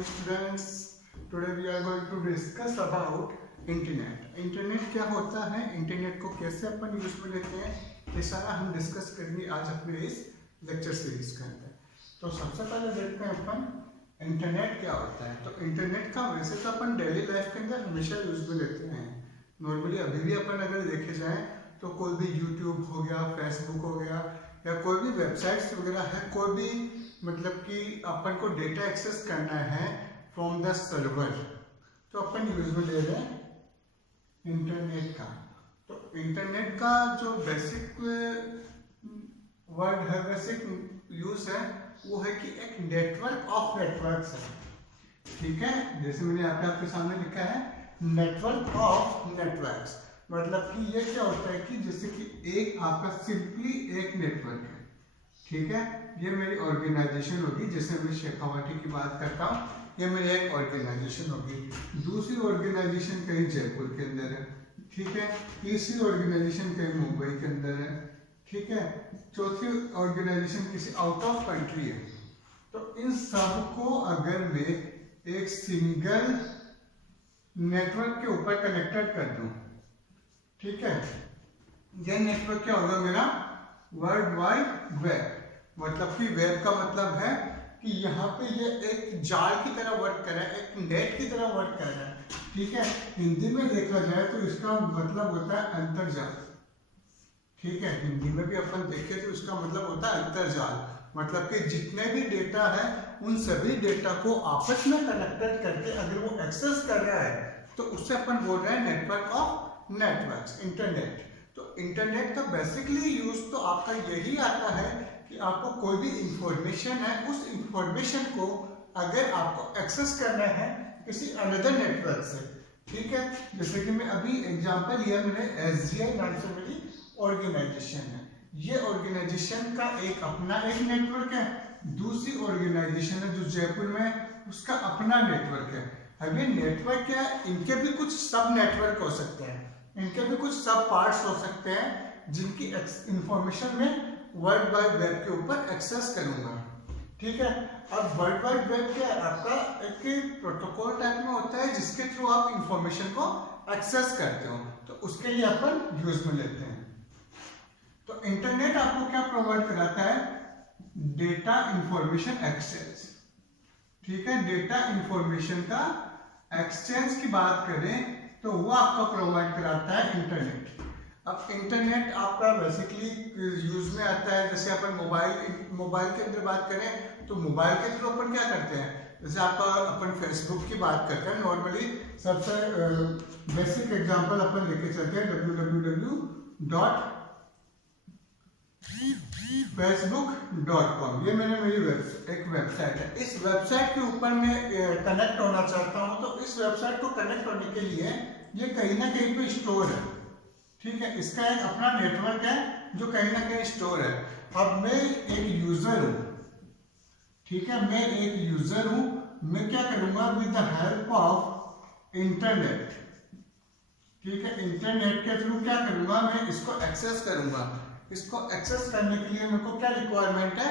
morning students. Today we are going to discuss about internet. Internet क्या होता है, internet को कैसे अपन यूज में लेते हैं, ये सारा हम डिस्कस करेंगे आज अपने इस लेक्चर सीरीज के अंदर. तो सबसे पहले देखते हैं अपन इंटरनेट क्या होता है. तो इंटरनेट का वैसे तो अपन डेली लाइफ के अंदर हमेशा यूज में लेते हैं. नॉर्मली अभी भी अपन अगर देखे जाए तो कोई भी यूट्यूब हो गया, फेसबुक हो गया, या कोई भी वेबसाइट्स वगैरह है, कोई भी मतलब कि अपन को डेटा एक्सेस करना है फ्रॉम द सर्वर, तो अपन यूज में ले रहे हैं इंटरनेट का. तो इंटरनेट का जो बेसिक वर्ड है, बेसिक यूज है, वो है कि एक नेटवर्क ऑफ नेटवर्क्स है. ठीक है, जैसे मैंने यहाँ पे आपके सामने लिखा है नेटवर्क ऑफ नेटवर्क्स. मतलब कि ये क्या होता है कि जैसे कि एक आपका सिंपली एक नेटवर्क है. ठीक है, ये मेरी ऑर्गेनाइजेशन होगी. जैसे मैं शेखावाटी की बात करता हूँ, ये मेरी एक ऑर्गेनाइजेशन होगी. दूसरी ऑर्गेनाइजेशन कहीं जयपुर के अंदर है. ठीक है, तीसरी ऑर्गेनाइजेशन कहीं मुंबई के अंदर है. ठीक है, चौथी ऑर्गेनाइजेशन किसी आउट ऑफ कंट्री है. तो इन सबको अगर मैं एक सिंगल नेटवर्क के ऊपर कनेक्टेड कर दूं, ठीक है, यह नेटवर्क क्या होगा मेरा वर्ल्ड वाइड वेब. मतलब कि वेब का मतलब है कि यहाँ पे ये एक जाल की तरह वर्क कर रहा है, एक नेट की तरह वर्क कर रहा है. ठीक है, हिंदी में देखा जाए तो इसका मतलब होता है अंतरजाल. ठीक है, हिंदी में भी अपन देखें तो इसका मतलब होता है अंतरजाल. मतलब कि जितने भी डेटा है उन सभी डेटा को आपस में कनेक्टेड करके अगर वो एक्सेस कर रहा है तो उससे अपन बोल रहे हैं नेटवर्क ऑफ नेटवर्क्स, इंटरनेट. तो इंटरनेट का बेसिकली यूज तो आपका यही आता है कि आपको कोई भी इंफॉर्मेशन है, उस इंफॉर्मेशन को अगर आपको एक्सेस करना है किसी अनदर नेटवर्क से. ठीक है, जैसे कि मैं अभी एग्जांपल लिया मैंने SGI नाम से मेरी ऑर्गेनाइजेशन है. ये ऑर्गेनाइजेशन का एक अपना एक नेटवर्क है, दूसरी ऑर्गेनाइजेशन है जो जयपुर में, उसका अपना नेटवर्क है. अब ये नेटवर्क क्या है, इनके भी कुछ सब नेटवर्क हो सकते हैं, इनके भी कुछ सब पार्ट्स हो सकते हैं जिनकी इंफॉर्मेशन में वर्ल्ड वाइड वेब के ऊपर एक्सेस करूंगा. ठीक है, अब वर्ल्ड वाइड वेब क्या है, आपका एक प्रोटोकॉल टाइप में होता है जिसके थ्रू आप इंफॉर्मेशन को एक्सेस करते हो. तो उसके लिए अपन यूज में लेते हैं. तो इंटरनेट आपको क्या प्रोवाइड कराता है, डेटा इंफॉर्मेशन एक्सचेंज. ठीक है, डेटा इंफॉर्मेशन का एक्सचेंज की बात करें तो वो आपका प्रोवाइड कराता है इंटरनेट. अब इंटरनेट आपका बेसिकली यूज में आता है. जैसे अपन मोबाइल के अंदर बात करें तो मोबाइल के थ्रू अपन क्या करते हैं, जैसे आपका अपन फेसबुक की बात करते हैं. नॉर्मली सबसे बेसिक एग्जांपल अपन लेके चलते हैं www.facebook.com. ये मेरी एक वेबसाइट है. इस वेबसाइट के ऊपर मैं कनेक्ट होना चाहता हूँ. तो इस वेबसाइट को कनेक्ट होने के लिए ये कहीं ना कहीं पे स्टोर है. ठीक है, इसका एक अपना नेटवर्क है जो कहीं ना कहीं स्टोर है. अब मैं एक यूजर हूं. ठीक है, मैं एक यूजर हूं. मैं क्या करूंगा with the help of internet. ठीक है, इंटरनेट के थ्रू क्या करूंगा, मैं इसको एक्सेस करूंगा. इसको एक्सेस करने के लिए मेरे को क्या रिक्वायरमेंट है,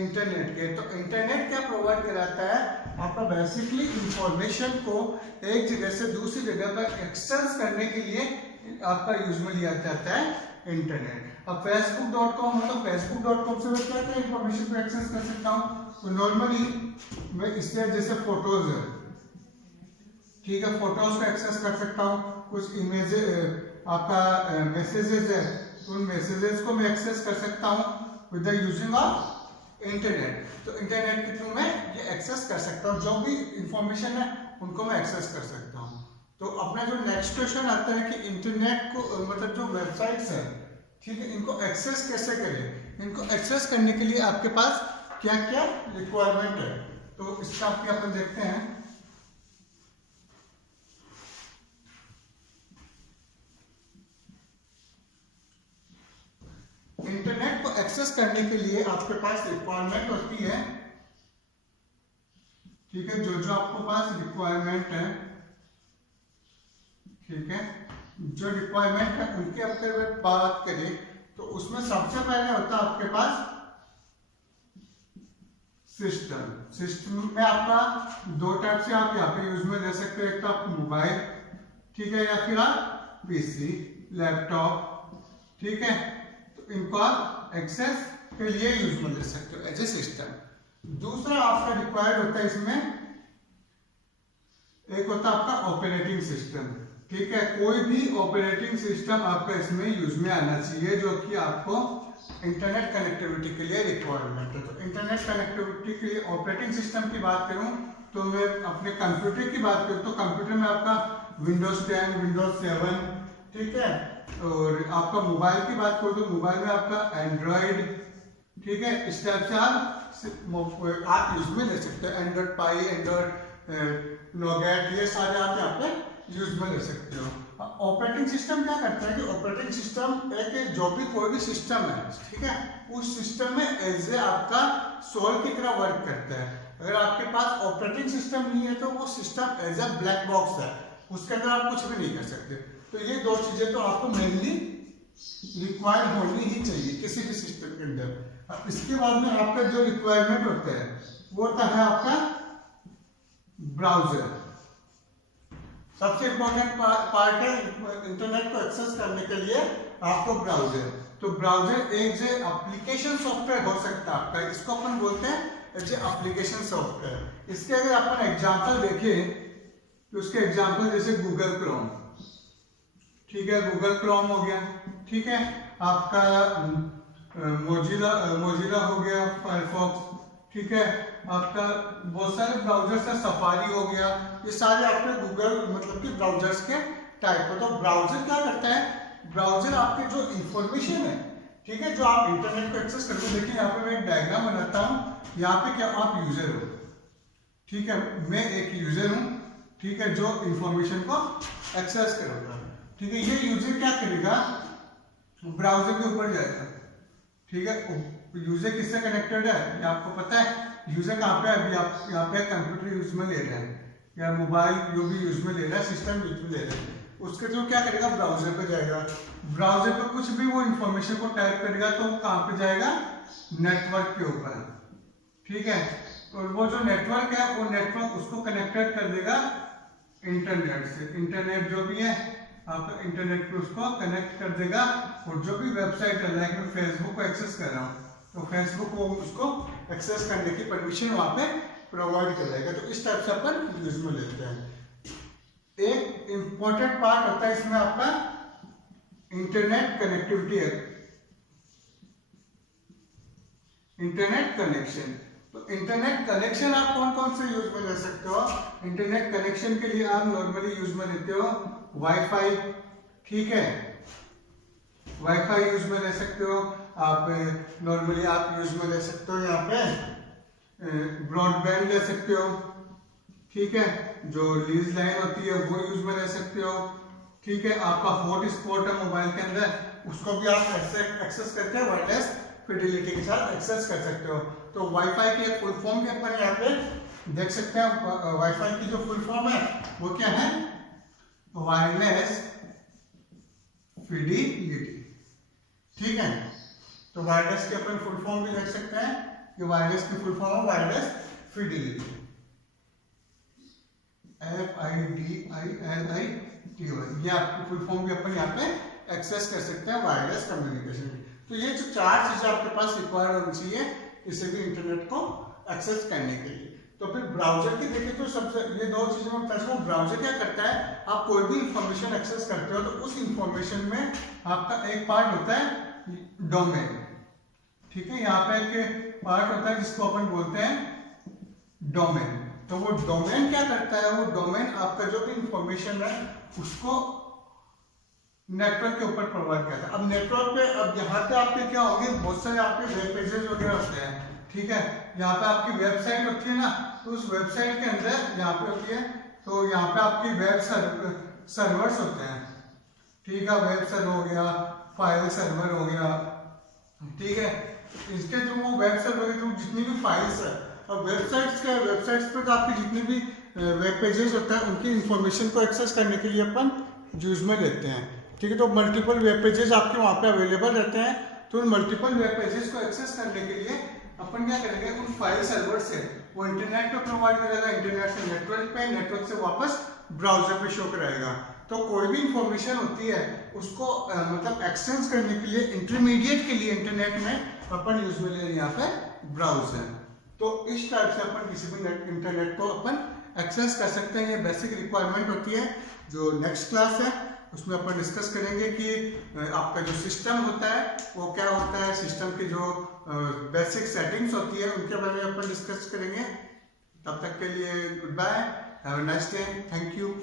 इंटरनेट के. तो इंटरनेट क्या प्रोवाइड कराता है, आपका बेसिकली इंफॉर्मेशन को एक जगह से दूसरी जगह पर एक्सेस करने के लिए आपका यूज में लिया जाता है इंटरनेट. अब facebook.com है, तो facebook.com से मैं क्या क्या इंफॉर्मेशन को एक्सेस कर सकता हूँ. तो नॉर्मली मैं इससे जैसे फोटोज है, ठीक है, फोटोज को एक्सेस कर सकता हूँ. कुछ इमेज आपका मैसेजेस है, उन मैसेजेस को मैं एक्सेस कर सकता हूँ with the using of internet. तो इंटरनेट के थ्रू मैं ये एक्सेस कर सकता हूँ. जो भी इंफॉर्मेशन है उनको मैं एक्सेस कर सकता हूँ. तो अपना जो नेक्स्ट क्वेश्चन आता है कि इंटरनेट को मतलब जो वेबसाइट्स है, ठीक है, इनको एक्सेस कैसे करें. इनको एक्सेस करने के लिए आपके पास क्या क्या रिक्वायरमेंट है, तो इसका आपके अपन देखते हैं. इंटरनेट को एक्सेस करने के लिए आपके पास रिक्वायरमेंट होती है. ठीक है, जो आपके पास रिक्वायरमेंट है, ठीक है, जो रिक्वायरमेंट है उनके अगर बात करें तो उसमें सबसे पहले होता है आपके पास सिस्टम में आपका दो टाइप से आप यहाँ पे यूज में ले सकते हो, एक तो आप मोबाइल, ठीक है, या फिर आप पीसी, लैपटॉप, ठीक है, तो इनको आप एक्सेस के लिए यूज में ले सकते हो एज ए सिस्टम। दूसरा आपका रिक्वायर्ड होता है इसमें, एक होता है आपका ऑपरेटिंग सिस्टम, ठीक है, कोई भी ऑपरेटिंग सिस्टम आपका इसमें यूज में आना चाहिए जो कि आपको इंटरनेट कनेक्टिविटी के लिए रिक्वायरमेंट है। तो इंटरनेट कनेक्टिविटी के लिए ऑपरेटिंग सिस्टम की बात करूं तो मैं अपने कंप्यूटर की बात करूं तो कंप्यूटर में आपका विंडोज 10, विंडोज 7, ठीक है, और आपका मोबाइल की बात करूं तो मोबाइल में आपका एंड्रॉइड, ठीक है, इस टाइप से आप यूज में ले सकते हो। एंड्रॉइड पाई, एंड्रॉइड नोगेट, ये सारे आप यहाँ पे यूज में ले सकते हो। ऑपरेटिंग सिस्टम क्या करता है कि ऑपरेटिंग सिस्टम एक जो भी कोई भी सिस्टम है, ठीक है, उस सिस्टम में एज ए आपका सोल की तरह वर्क करता है। अगर आपके पास ऑपरेटिंग सिस्टम नहीं है तो वो system as a black box है, उसके अंदर आप कुछ भी नहीं कर सकते। तो ये दो चीजें तो आपको मेनली रिक्वायर होनी ही चाहिए किसी भी सिस्टम के अंदर। इसके बाद में आपका जो रिक्वायरमेंट होता है वो होता है आपका ब्राउजर। सबसे इंपॉर्टेंट पार्ट है इंटरनेट को एक्सेस करने के लिए आपको ब्राउजर। तो ब्राउजर एक जो एप्लीकेशन सॉफ्टवेयर हो सकता है आपका, इसको अपन बोलते हैं जो एप्लीकेशन सॉफ्टवेयर। इसके अगर अपन एग्जांपल देखें तो उसके एग्जांपल जैसे गूगल क्रोम, ठीक है, गूगल क्रोम हो गया, ठीक है, आपका मोजिला हो गया, फायरफॉक्स, ठीक है, आपका बहुत सारे ब्राउजर्स है, सफारी हो गया, ये सारे आपके गूगल मतलब कि ब्राउजर्स के टाइप हो। तो ब्राउजर क्या करता है, ब्राउजर आपके जो इंफॉर्मेशन है, ठीक है, जो आप इंटरनेट को एक्सेस करते हो। देखिए यहाँ पे मैं एक डायग्राम बनाता हूँ, यहाँ पे क्या आप यूजर हो, ठीक है, मैं एक यूजर हूँ, ठीक है, जो इंफॉर्मेशन को एक्सेस करूंगा, ठीक है। ये यूजर क्या करेगा, ब्राउजर के ऊपर जाएगा, ठीक है। यूजर किससे कनेक्टेड है ये आपको पता है, यूजर कहाँ पे है, अभी आप यहाँ पे कंप्यूटर यूज में ले रहे हैं या मोबाइल जो भी यूज में ले रहा है, सिस्टम यूज में ले रहे हैं, उसके थ्रू क्या करेगा, ब्राउजर पे जाएगा। ब्राउजर पे कुछ भी वो इंफॉर्मेशन को टाइप करेगा तो वो कहाँ पे जाएगा, नेटवर्क के ऊपर, ठीक है। और वो जो नेटवर्क है वो नेटवर्क उसको कनेक्टेड कर देगा इंटरनेट से। इंटरनेट जो भी है आप इंटरनेट पे उसको कनेक्ट कर देगा, और जो भी वेबसाइट है, लाइक मैं फेसबुक को एक्सेस कर रहा हूँ तो फेसबुक को उसको एक्सेस करने की परमिशन वहां पे प्रोवाइड कराएगा। तो इस टाइप से अपन यूज में लेते हैं। एक इंपॉर्टेंट पार्ट होता है इसमें आपका इंटरनेट कनेक्टिविटी है, इंटरनेट कनेक्शन। तो इंटरनेट कनेक्शन आप कौन कौन से यूज में ले सकते हो। इंटरनेट कनेक्शन के लिए आप नॉर्मली यूज में लेते हो वाईफाई, ठीक है, वाईफाई यूज में ले सकते हो आप। नॉर्मली आप यूज में ले सकते हो यहाँ पे ब्रॉडबैंड ले सकते हो, ठीक है, जो लीज लाइन होती है वो यूज में ले सकते हो, ठीक है। आपका हॉटस्पॉट है मोबाइल के अंदर, उसको भी आप एक्सेस करके वायरलेस फिडिलिटी के साथ एक्सेस कर सकते हो। तो वाईफाई की फुल फॉर्म भी अपन यहाँ पे देख सकते हैं। वाईफाई की जो फुल फॉर्म है वो क्या है, वायरलेस फिडिलिटी, ठीक है। तो वायरलेस की अपन फुल फॉर्म भी देख सकते हैं कि वायरलेस की फुल फॉर्म है वायरलेस फिडिलिटी, FIDILITY। ये आपकी फुल फॉर्म भी अपन यहाँ पे एक्सेस कर सकते हैं वायरलेस कम्युनिकेशन की। तो ये जो चार चीजें आपके पास रिक्वायर्ड होनी चाहिए किसी भी इंटरनेट को एक्सेस करने के लिए। तो फिर ब्राउजर की देखें तो सबसे ये दो चीजें मैं बता सकूं। ब्राउजर क्या करता है, आप कोई भी इंफॉर्मेशन एक्सेस करते हो तो उस इंफॉर्मेशन में आपका एक पार्ट होता है डोमेन, ठीक है। यहाँ पे एक पार्ट होता है जिसको अपन बोलते हैं डोमेन। तो वो डोमेन क्या करता है, वो डोमेन आपका जो भी इंफॉर्मेशन है उसको नेटवर्क के ऊपर प्रोवाइड करता है। अब नेटवर्क पे अब यहाँ पे आपके क्या होंगे, बहुत सारे आपके वेब पेजेस वगैरह होते हैं, ठीक है। यहाँ पे आपकी वेबसाइट होती है ना, तो उस वेबसाइट के अंदर यहाँ पे होती है, तो यहाँ पे आपकी वेब सर्वर्स होते हैं, ठीक है। वेब सर्वर हो गया, फाइल सर्वर हो गया, ठीक है। इसके थ्रू वो वेब सर्वर के थ्रू जितनी भी फाइल्स है, और वेबसाइट्स पे तो आपकी जितनी भी वेब पेजेस होता है उनकी इंफॉर्मेशन को एक्सेस करने के लिए अपन यूज में लेते हैं, ठीक है। तो मल्टीपल वेब पेजेस आपके वहाँ पे अवेलेबल रहते हैं, तो उन मल्टीपल वेब पेजेस को एक्सेस करने के लिए अपन क्या करेंगे, उन फाइल सर्वर से वो इंटरनेट पे प्रोवाइड करेगा, इंटरनेट से नेटवर्क पे, नेटवर्क से वापस ब्राउजर पे शो कराएगा। तो कोई भी इंफॉर्मेशन होती है उसको मतलब एक्सचेंज करने के लिए, इंटरमीडिएट के लिए इंटरनेट में अपन यूज में ले रहे हैं यहाँ पे ब्राउजर। तो इस टाइप से अपन किसी भी इंटरनेट को अपन एक्सेस कर सकते हैं। ये बेसिक रिक्वायरमेंट होती है। जो नेक्स्ट क्लास है उसमें अपन डिस्कस करेंगे कि आपका जो सिस्टम होता है वो क्या होता है, सिस्टम की जो बेसिक सेटिंग्स होती है उनके बारे में अपन डिस्कस करेंगे। तब तक के लिए goodbye, have a nice day, thank you.